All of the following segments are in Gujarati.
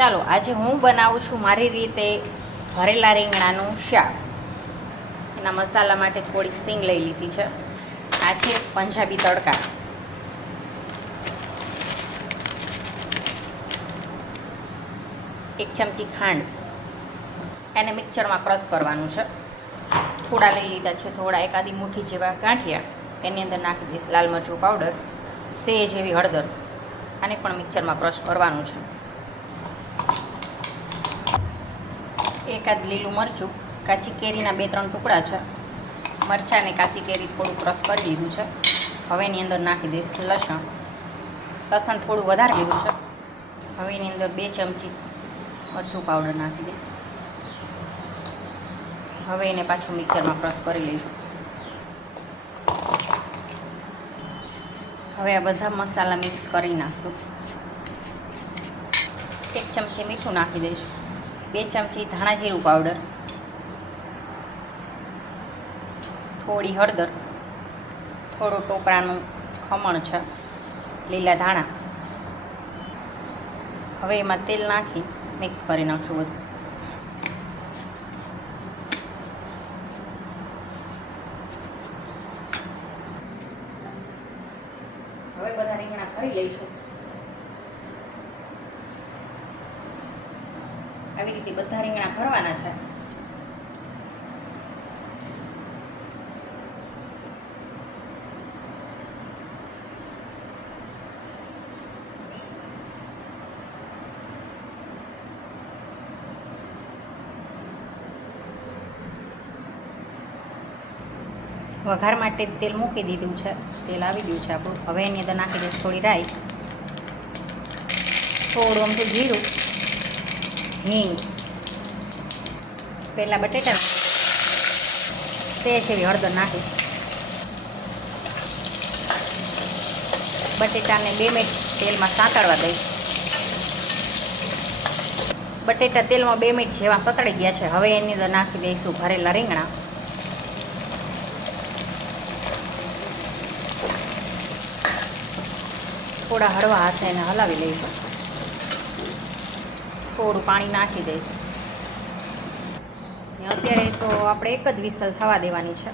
ચાલો આજે હું બનાવું છું મારી રીતે ભરેલા રીંગણાનું શાક. એના મસાલા માટે થોડીક સિંગ લઈ લીધી છે. આ છે પંજાબી તડકા. એક ચમચી ખાંડ, એને મિક્સરમાં ક્રશ કરવાનું છે. થોડા લઈ લીધા છે, થોડા એકાદી મુઠ્ઠી જેવા ગાંઠિયા. એની અંદર નાખી દઈશ લાલ મરચું પાવડર, સેજ એવી હળદર. આને પણ મિક્સરમાં ક્રશ કરવાનું છે. એકાદ લીલું મરચું, કાચી કેરીના 2-3 ટુકડા છે. મરચાંને કાચી કેરી થોડું ક્રશ કરી લીધું છે. હવે એની અંદર નાખી દઈશ લસણ. લસણ થોડું વધારે લીધું છે. હવે એની અંદર 2 ચમચી મરચું પાવડર નાખી દઈશ. હવે એને પાછું મિક્સરમાં ક્રશ કરી લઈશું. હવે આ બધા મસાલા મિક્સ કરી નાખશું. 1 ચમચી મીઠું નાખી દઈશું. 2 ચમચી ધાણા જીરું પાવડર, થોડી હળદર, થોડું ટોપરાનું ખમણ છે, લીલા ધાણા. હવે એમાં તેલ નાખી મિક્સ કરી નાખશું બધું. હવે બધા રીંગણા ભરી લઈશું. આવી રીતે બધા રીંગણા ભરવાના છે. વઘાર માટે તેલ મૂકી દીધું છે. તેલ આવી ગયું છે આપણું. હવે એની અંદર નાખી દઈશ થોડી રાઈ, થોડું અમથું જીરું, હિંગ. પહેલાં બટેટા સેજ એવી હળદર નાખીશ. બટેટાને 2 મિનિટ તેલમાં સાંતળવા દઈશ. બટેટા તેલમાં 2 મિનિટ જેવા સતળી ગયા છે. હવે એની અંદર નાખી દઈશું ભરેલા રીંગણા. થોડા હળવા હાથે એને હલાવી લઈશું. થોડું પાણી નાખી દઈશું. અત્યારે તો આપણે એક જ વિસલ થવા દેવાની છે.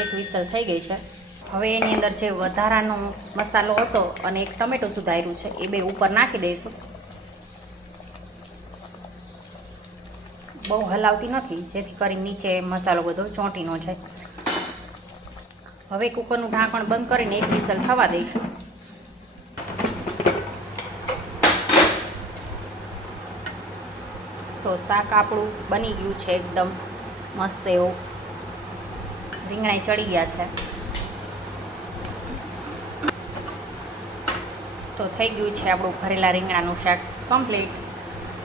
એક વિસલ થઈ ગઈ છે. હવે એની અંદર જે વધારાનો મસાલો હતો અને એક ટમેટું સુધાર્યું છે એ 2 ઉપર નાખી દઈશું. બહુ હલાવતી નથી, જેથી કરી નીચે મસાલો બધો ચોંટી ન જાય. હવે કુકરનું ઢાંકણ બંધ કરીને એક વિસલ થવા દઈશું. તો શાક આપણું બની ગયું છે એકદમ મસ્ત એવું. રીંગણા ચડી ગયા છે. તો થઈ ગયું છે આપણું ભરેલા રીંગણાનું શાક કમ્પ્લીટ.